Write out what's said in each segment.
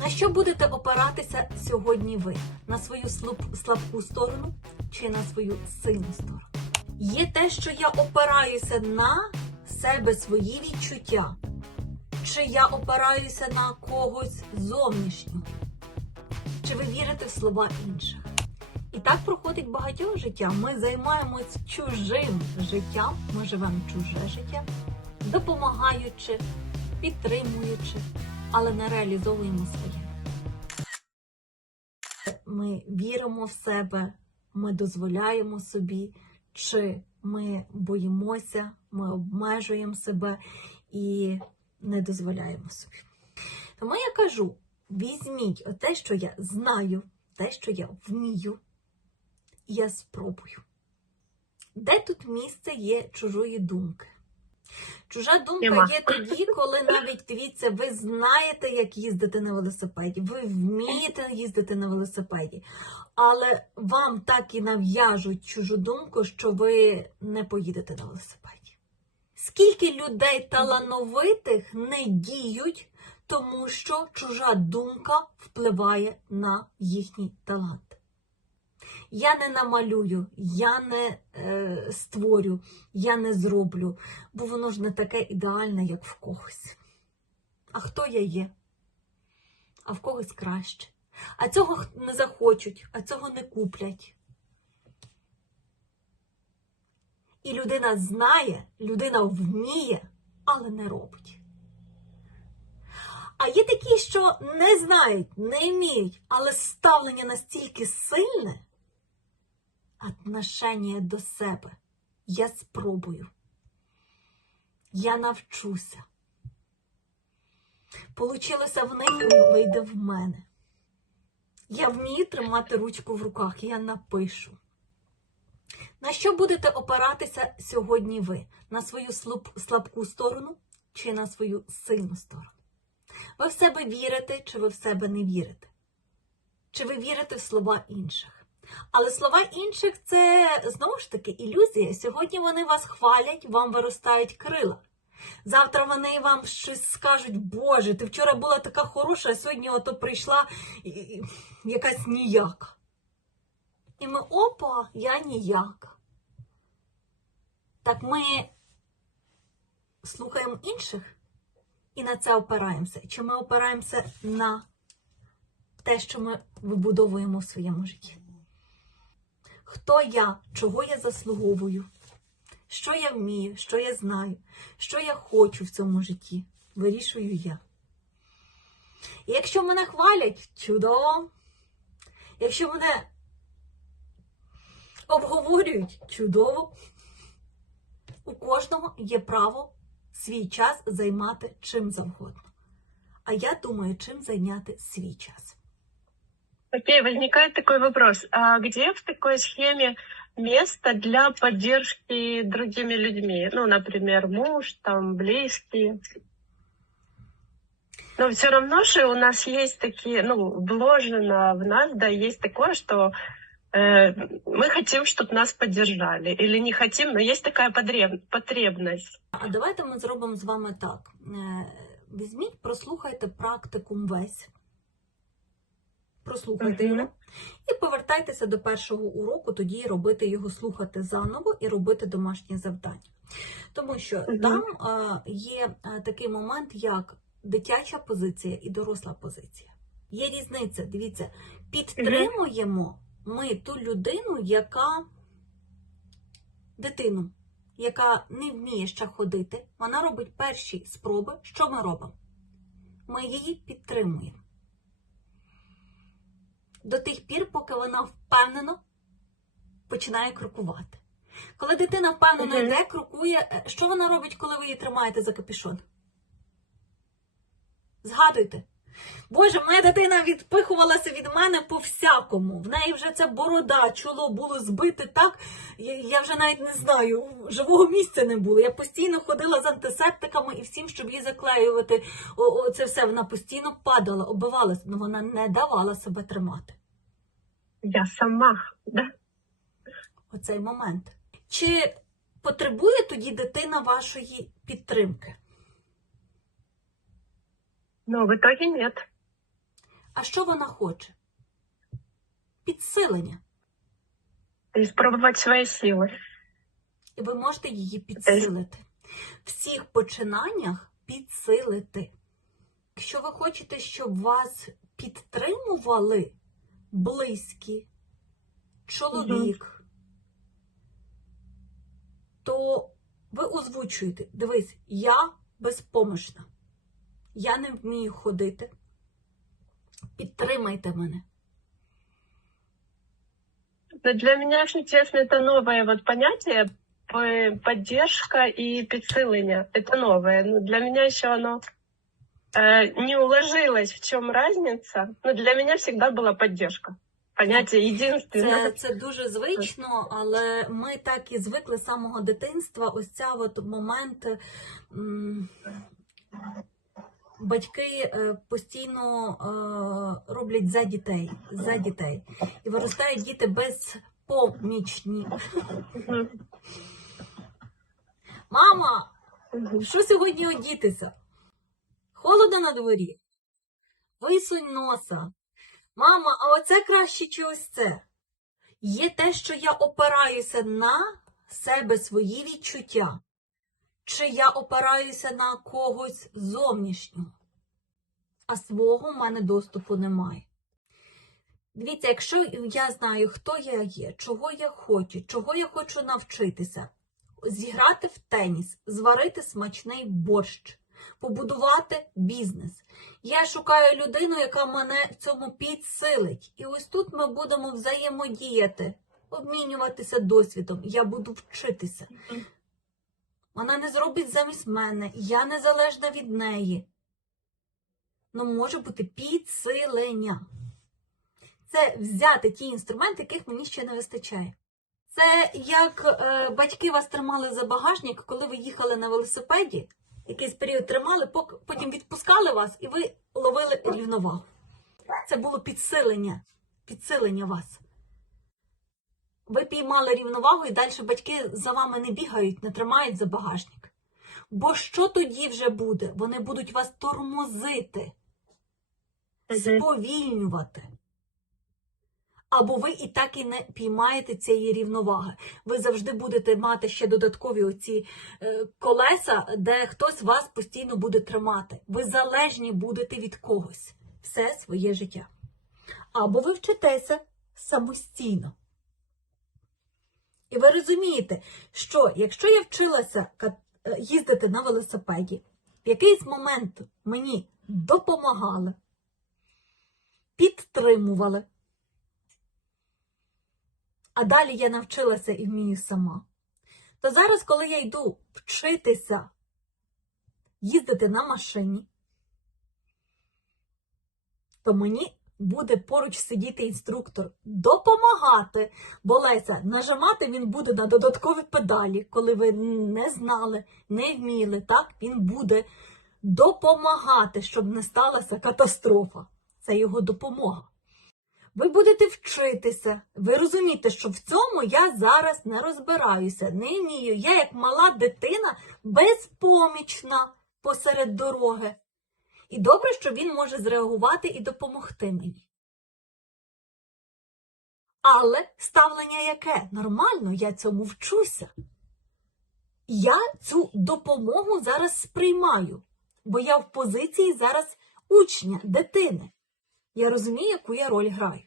На що будете опиратися сьогодні ви? На свою слабку сторону чи на свою сильну сторону? Є те, що я опираюся на себе, свої відчуття, чи я опираюся на когось зовнішнього? Чи ви вірите в слова інших? І так проходить багатьох життя. Ми займаємось чужим життям, ми живемо чуже життя, допомагаючи, підтримуючи, але не реалізовуємо своє. Ми віримо в себе, ми дозволяємо собі, чи ми боїмося, ми обмежуємо себе і не дозволяємо собі. Тому я кажу: візьміть те, що я знаю, те, що я вмію, я спробую. Де тут місце є чужої думки? Чужа думка Нема. є тоді, коли навіть дивіться, ви знаєте, як їздити на велосипеді, ви вмієте їздити на велосипеді, але вам так і нав'яжуть чужу думку, що ви не поїдете на велосипеді. Скільки людей талановитих не діють, тому що чужа думка впливає на їхній талант. Я не намалюю, я не е, створю, я не зроблю, бо воно ж не таке ідеальне, як в когось. А хто я є? А в когось краще. А цього не захочуть, а цього не куплять. І людина знає, людина вміє, але не робить. А є такі, що не знають, не вміють, але ставлення настільки сильне, отношення до себе. Я спробую. Я навчуся. Получилося в них, вийде в мене. Я вмію тримати ручку в руках, я напишу. На що будете опиратися сьогодні ви? На свою слабку сторону чи на свою сильну сторону? Ви в себе вірите, чи ви в себе не вірите? Чи ви вірите в слова інших? Але слова інших це знову ж таки ілюзія. Сьогодні вони вас хвалять, вам виростають крила. Завтра вони вам щось скажуть, Боже, ти вчора була така хороша, а сьогодні ото прийшла якась ніяка. І ми опа, я ніяка. Так ми слухаємо інших і на це опираємося. Чи ми опираємося на те, що ми вибудовуємо в своєму житті? Хто я, чого я заслуговую, що я вмію, що я знаю, що я хочу в цьому житті, вирішую я. І якщо мене хвалять, чудово. Якщо мене обговорюють, чудово. У кожного є право свій час займати чим завгодно. А я думаю, чим зайняти свій час. Окей, возникает такой вопрос. А где в такой схеме место для поддержки другими людьми? Ну, например, муж, там, близкие. Но все равно же у нас есть такие, ну, вложено в нас, да, есть такое, что э, мы хотим, чтобы нас поддержали. Или не хотим, но есть такая потреб- потребность. А давайте ми зробимо з вами так. Е, Візьміть, прослухайте практикум весь. Прослухайте його. І повертайтеся до першого уроку, тоді робити його слухати заново і робити домашні завдання. Тому що там є такий момент, як дитяча позиція і доросла позиція. Є різниця, дивіться, підтримуємо ми ту людину, яка дитину, яка не вміє ще ходити, вона робить перші спроби. Що ми робимо? Ми її підтримуємо. До тих пір, поки вона впевнено починає крокувати. Коли дитина впевнено Мгм. йде, крокує, е, що вона робить, коли ви її тримаєте за капюшон? Згадуйте. Боже, моя дитина відпихувалася від мене по всякому. В неї вже ця борода, чоло було збите так. Я, я вже навіть не знаю, живого місця не було. Я постійно ходила з антисептиками і всім, щоб її заклеювати. О, о, це все вона постійно падала, оббивалася, але вона не давала себе тримати. Я сама, да? Оцей момент. Чи потребує тоді дитина вашої підтримки? Но в итоге нет. А що вона хоче? Підсилення. И испробовать свои силы. І ви можете її підсилити. В всіх починаннях підсилити. Якщо ви хочете, щоб вас підтримували близькі, чоловік, то ви озвучуєте: дивись, я безпомощна, я не вмію ходити. Підтримайте мене. Но для меня, если честно, это новое вот понятие п- поддержка и підсилення. Это новое. Но для меня еще оно э, не уложилось, в чем разница. Но для меня всегда была поддержка. Понятие единственное. Це, це дуже звично, але ми так і звикли з самого дитинства. Ось ця от момент. м, Батьки е, постійно е, роблять за дітей, за дітей. І виростають діти безпомічні. Мама, що сьогодні одітися? Холодно на дворі. Висунь носа. Мама, а оце краще чи ось це? Є те, що я опираюся на себе, свої відчуття. Чи я опираюся на когось зовнішнього, а свого в мене доступу немає. Дивіться, якщо я знаю, хто я є, чого я хочу, чого я хочу навчитися, зіграти в теніс, зварити смачний борщ, побудувати бізнес. Я шукаю людину, яка мене в цьому підсилить. І ось тут ми будемо взаємодіяти, обмінюватися досвідом. Я буду вчитися. Вона не зробить замість мене, я незалежна від неї. Ну, може бути підсилення. Це взяти ті інструменти, яких мені ще не вистачає. Це як е, батьки вас тримали за багажник, коли ви їхали на велосипеді, якийсь період тримали, потім відпускали вас, і ви ловили рівновагу. Це було підсилення, підсилення вас. Ви піймали рівновагу, і далі батьки за вами не бігають, не тримають за багажник. Бо що тоді вже буде? Вони будуть вас тормозити, сповільнювати. Або ви і так і не піймаєте цієї рівноваги. Ви завжди будете мати ще додаткові оці е, колеса, де хтось вас постійно буде тримати. Ви залежні будете від когось все своє життя. Або ви вчитеся самостійно. І ви розумієте, що якщо я вчилася е, їздити на велосипеді, в якийсь момент мені допомагали, підтримували, а далі я навчилася і вмію сама, то зараз, коли я йду вчитися їздити на машині, то мені буде поруч сидіти інструктор, допомагати. Бо Леся, нажимати він буде на додаткові педалі, коли ви не знали, не вміли, так? Він буде допомагати, щоб не сталася катастрофа. Це його допомога. Ви будете вчитися. Ви розумієте, що в цьому я зараз не розбираюся, не вмію. Я, як мала дитина, безпомічна посеред дороги. І добре, що він може зреагувати і допомогти мені. Але ставлення яке? Нормально, я цьому вчуся. Я цю допомогу зараз сприймаю, бо я в позиції зараз учня, дитини. Я розумію, яку я роль граю.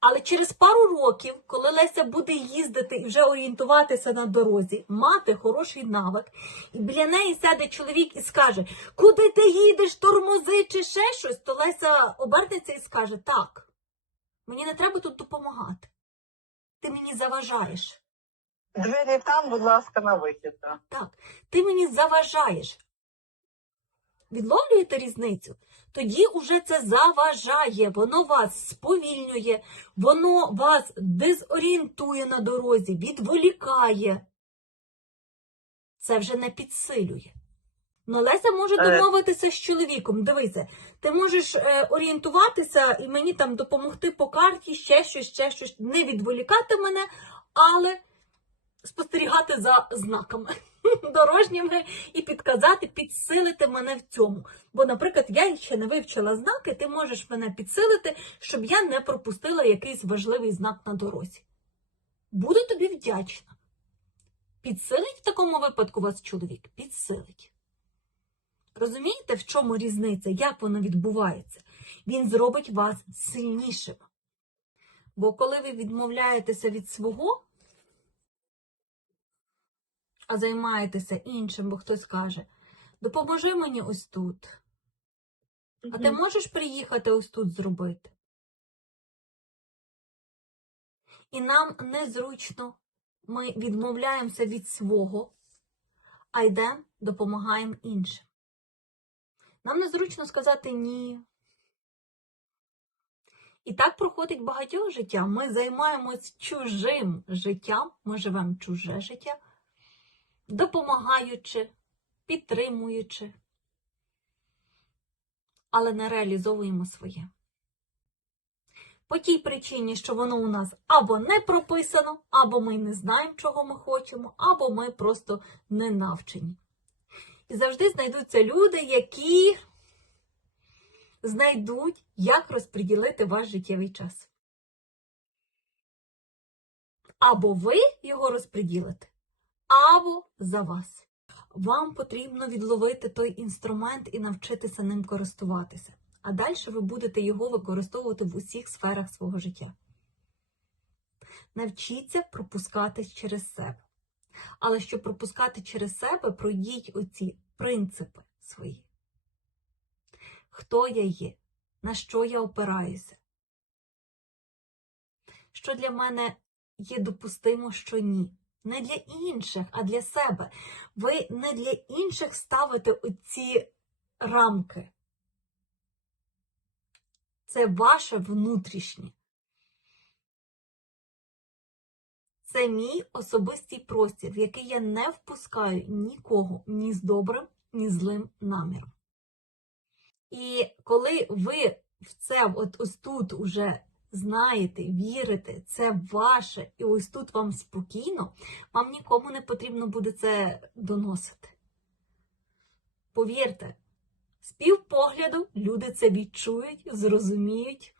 Але через пару років, коли Леся буде їздити і вже орієнтуватися на дорозі, мати хороший навик, і біля неї сяде чоловік і скаже, куди ти їдеш, тормози чи ще щось, то Леся обернеться і скаже, так, мені не треба тут допомагати. Ти мені заважаєш. Двері там, будь ласка, на вихід. так. Так, ти мені заважаєш. Відловлюєте різницю? Тоді уже це заважає, воно вас сповільнює, воно вас дезорієнтує на дорозі, відволікає. Це вже не підсилює. Ну, Леся може Е. домовитися з чоловіком. Дивися, ти можеш е, орієнтуватися і мені там допомогти по карті, ще щось, ще щось, не відволікати мене, але спостерігати за знаками. дорожніми і підказати, підсилити мене в цьому. Бо, наприклад, я ще не вивчила знаки, ти можеш мене підсилити, щоб я не пропустила якийсь важливий знак на дорозі. Буду тобі вдячна. Підсилить в такому випадку вас чоловік? Підсилить. Розумієте, в чому різниця, як воно відбувається? Він зробить вас сильнішим. Бо коли ви відмовляєтеся від свого, а займаєтеся іншим, бо хтось каже, допоможи мені ось тут. А ти можеш приїхати ось тут зробити? І нам незручно. Ми відмовляємося від свого, а йдемо, допомагаємо іншим. Нам незручно сказати ні. І так проходить багатьох життя. Ми займаємось чужим життям, ми живемо чуже життя, допомагаючи, підтримуючи, але не реалізовуємо своє. По тій причині, що воно у нас або не прописано, або ми не знаємо, чого ми хочемо, або ми просто не навчені. І завжди знайдуться люди, які знайдуть, як розподілити ваш життєвий час. Або ви його розподілите, або за вас. Вам потрібно відловити той інструмент і навчитися ним користуватися. А далі ви будете його використовувати в усіх сферах свого життя. Навчіться пропускати через себе. Але щоб пропускати через себе, пройдіть оці принципи свої. Хто я є? На що я опираюся? Що для мене є допустимо, що ні. Не для інших, а для себе. Ви не для інших ставите оці рамки. Це ваше внутрішнє. Це мій особистий простір, в який я не впускаю нікого ні з добрим, ні злим наміром. І коли ви в це от ось тут уже знаєте, вірите, це ваше, і ось тут вам спокійно, вам нікому не потрібно буде це доносити. Повірте, з півпогляду люди це відчують, зрозуміють